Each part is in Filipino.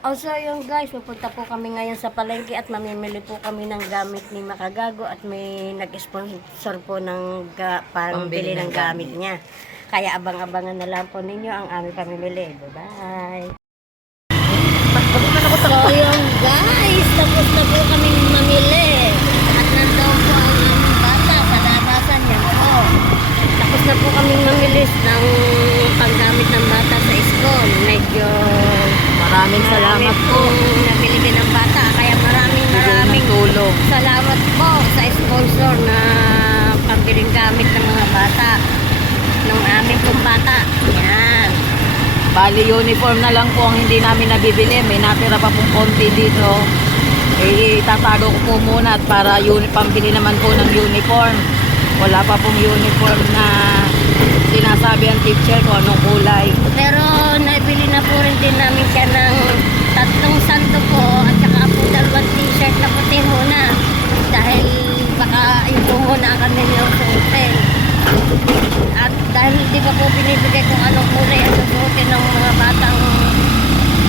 Also yung guys, pupunta po kami ngayon sa palengke at mamimili po kami ng gamit ni Makagago at may nag-sponsor po ng pambili ng gamit niya. Kaya abang-abangan na lang po ninyo ang aming pamimili. Bye-bye! So yung guys, tapos na po kami mamili. At nandoon po ang aming bata sa labasan niya po. Tapos na po kami mamili ng panggamit ng bata sa school. Medyo Maraming salamat po. Nabili din ng bata. Kaya maraming tulong. salamat po sa sponsor na pambiling gamit ng mga bata. Nung aming pong bata. Yan. Bali, uniform na lang po ang hindi namin nabibili. May natira pa pong konti dito. Tatago ko po muna at para pambili naman po ng uniform. Wala pa pong uniform na sinasabi ang teacher kung anong kulay. Pero nabili na po rin din namin siya ng 3 santo po at saka po 2 t-shirt na puti muna. Dahil baka yung po muna kami yung suotin. At dahil hindi pa po binibigay kung anong kulay ang susuotin ng mga batang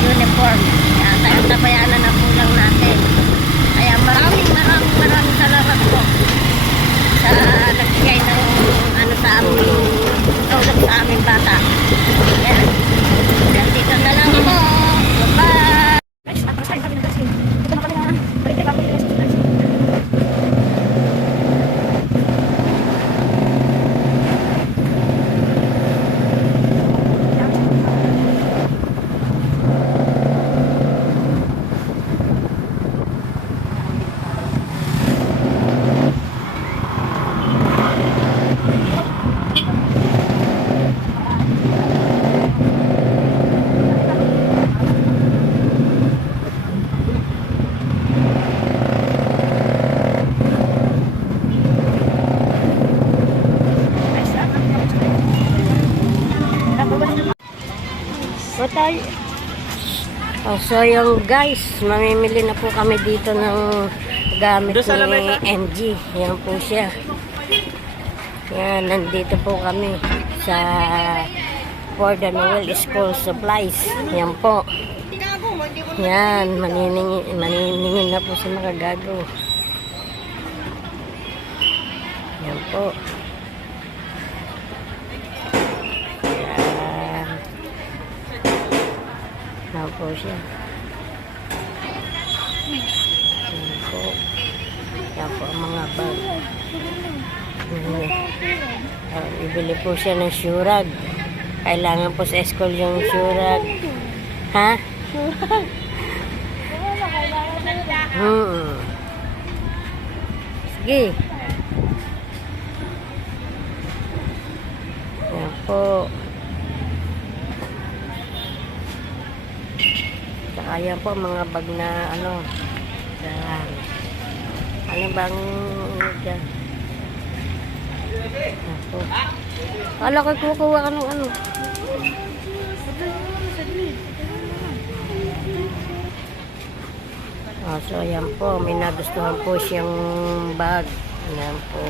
uniform. Kaya tayo tabayanan na po lang natin. Kaya maraming salamat po sa nagbigay ng ano sa aming tulong sa aming bata. Yan. Dito na lang po. Bye-bye! So yung guys, mamimili na po kami dito ng gamit ni MG. Yan po siya. Yan, nandito po kami sa For the Noel School Supplies. Yan po. Yan, maniningin na po si Makagago. Yan po. Yan po siya. Yan po. Yan po ang mga bag. Ibili po siya ng syurag. Kailangan po sa school yung syurag. Ha? Sige. Yan po. Ayan po mga bag na ano bang dyan po. Kala ko kukuha ka ng ano. So ayan po, may nagustuhan po siyang bag. Ayan po.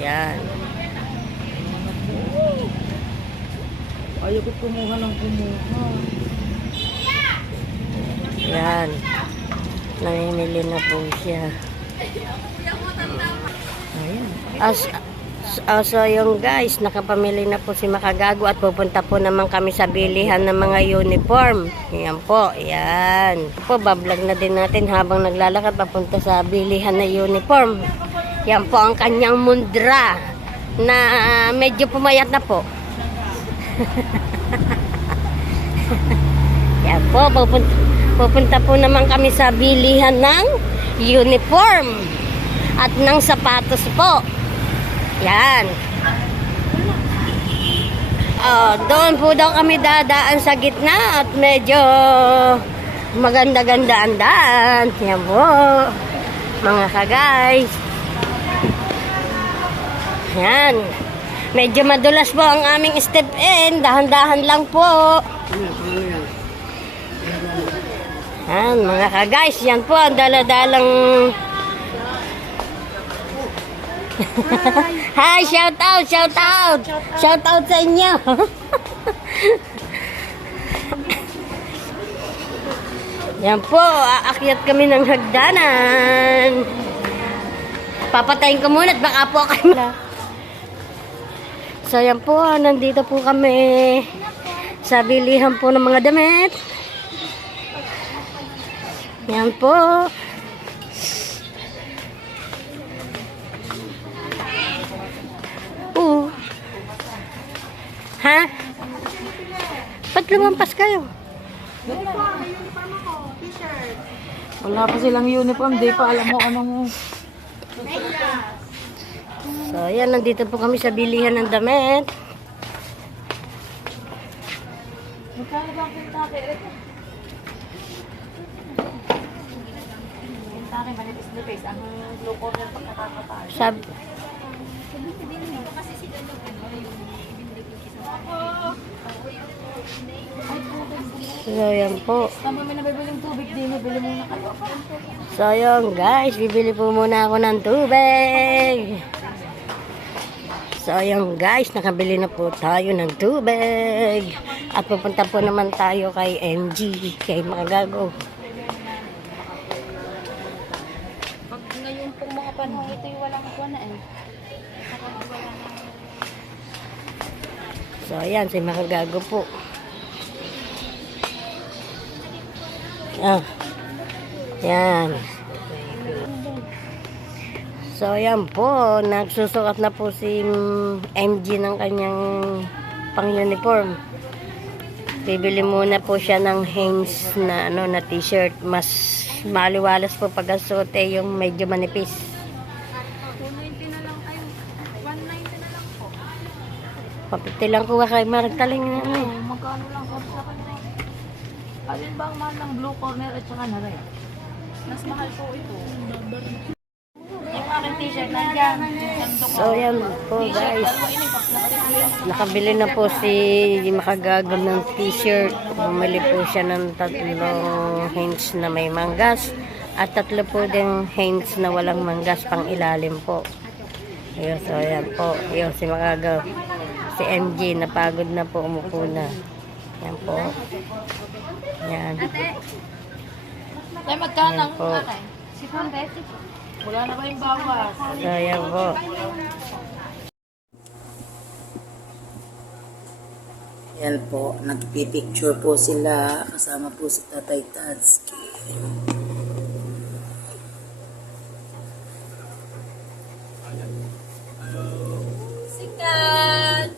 Yan. Ayaw ko kumuha ng kumuha. Yan. Namimili na po siya. Ayan. So yung guys, nakapamili na po si Makagago at pupunta po naman kami sa bilihan ng mga uniform. Yan po. Yan. Po, bablog na din natin habang naglalakad papunta sa bilihan na uniform. Yan po ang kanyang mundra na medyo pumayat na po. Yan po, pupunta po naman kami sa bilihan ng uniform at ng sapatos po. Yan. Doon po daw kami dadaan sa gitna at medyo maganda-ganda ang daan. Yan po, mga ka-guys. Yan. Medyo madulas po ang aming step in. Dahan-dahan lang po. Yan, mga ka-guys. Yan po ang daladalang Hi, shout out, shout out. Shout out sa inyo. Yan po, aakyat kami ng hagdanan. Papatayin ko muna at baka po kayo. So yan po, nandito po kami sa bilihan po ng mga damit. Yan po. Ha? Ba't lumampas kayo? Wala pa silang uniform, di pa alam mo anong... So, ayan, nandito po kami sa bilihan ng damit. Magkano ba ang pintake? Pintake, manipis-nipis. Ang blue corner pagkakapatay. So, ayan po. Tama, may nabibiling tubig din. Bili muna kayo. So, ayan guys, bibili po muna ako ng tubig. So, ayan guys, nakabili na po tayo ng tubig. At pupunta po naman tayo kay MG, kay Magago. Pag ngayon pong mga panahon, ito yung walang kuha na eh. So, ayan, si Magago po. Ah, yan. So, ayan po, nagsusukat na po si MG ng kanyang pang-uniform. Bibili muna po siya ng Hanes na, na t-shirt. Mas maliwalas po pag asuote yung medyo manipis. 290 na lang kayo. 190 na lang po. Papiti lang ko kay Martaling na ano eh. Magkano lang po sa kanya? Alin ba ang mahal ng blue corner at saka na red? Mas mahal po ito. Yung aking t-shirt nandyan. So, yan po guys. Nakabili na po si Makagago ng t-shirt. Bumili po siya ng 3 Hanes na may manggas. At 3 po ding Hanes na walang manggas pang ilalim po. Ayun, so yan po. Ayun, si Makagago. Si MG, napagod na po, umupo na. Yan po. Yan. Ay, magkano Yan po. Si Pambeti. Wala na ba yung bawas? So, yan po. Yan po, nagpipicture po sila kasama po si Tatay Tadsky. Sikat!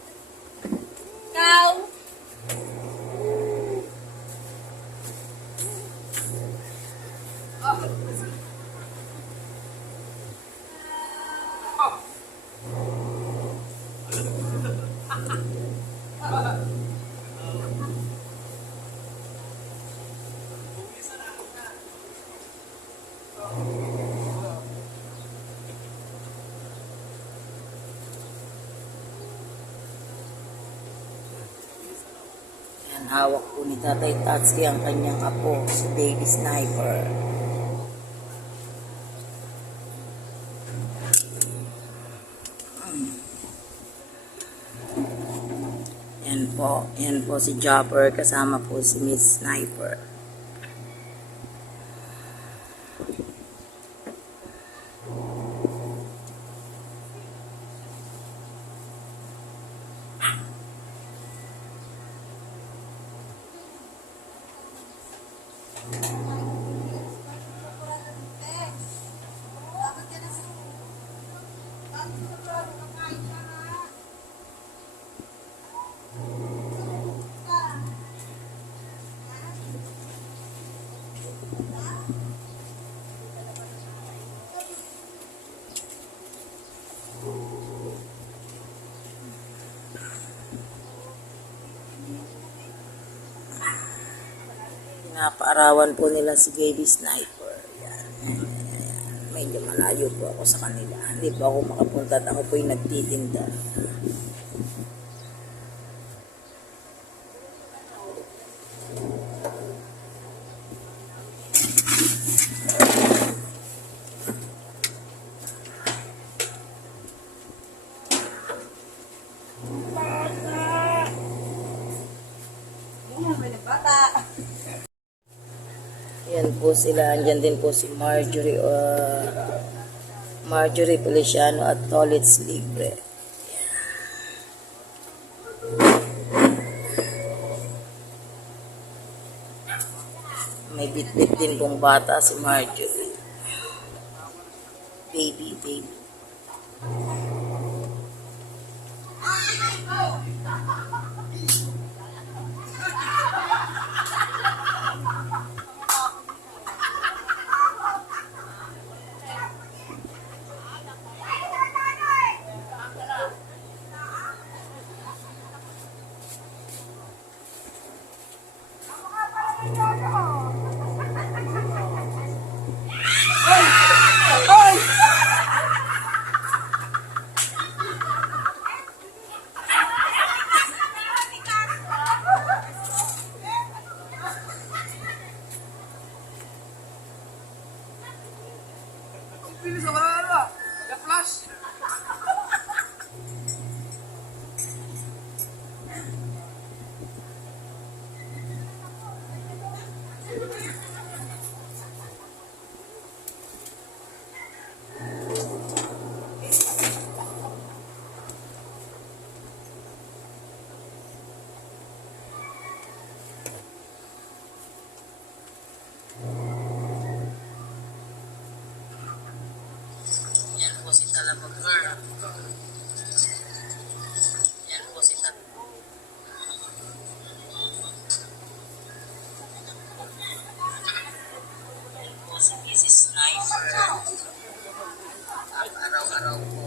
Cow! Yan, hawak po ni Tatay Tadsky ang kanyang apo, si Baby Sniper. Yan po si Jopper kasama po si Miss Sniper. Pinapaarawan po nila si Baby Sniper. Yan. Medyo malayo po ako sa kanila. Hindi po ako makapunta at ako po yung nagtitinda. po sila. Andyan din po si Marjorie Feliciano at Tolitz Libre. May bitbit din pong bata si Marjorie. Baby. Yan po si Talabagor. Yan po si Yan po si Mrs. Sniper. Ang araw-araw po.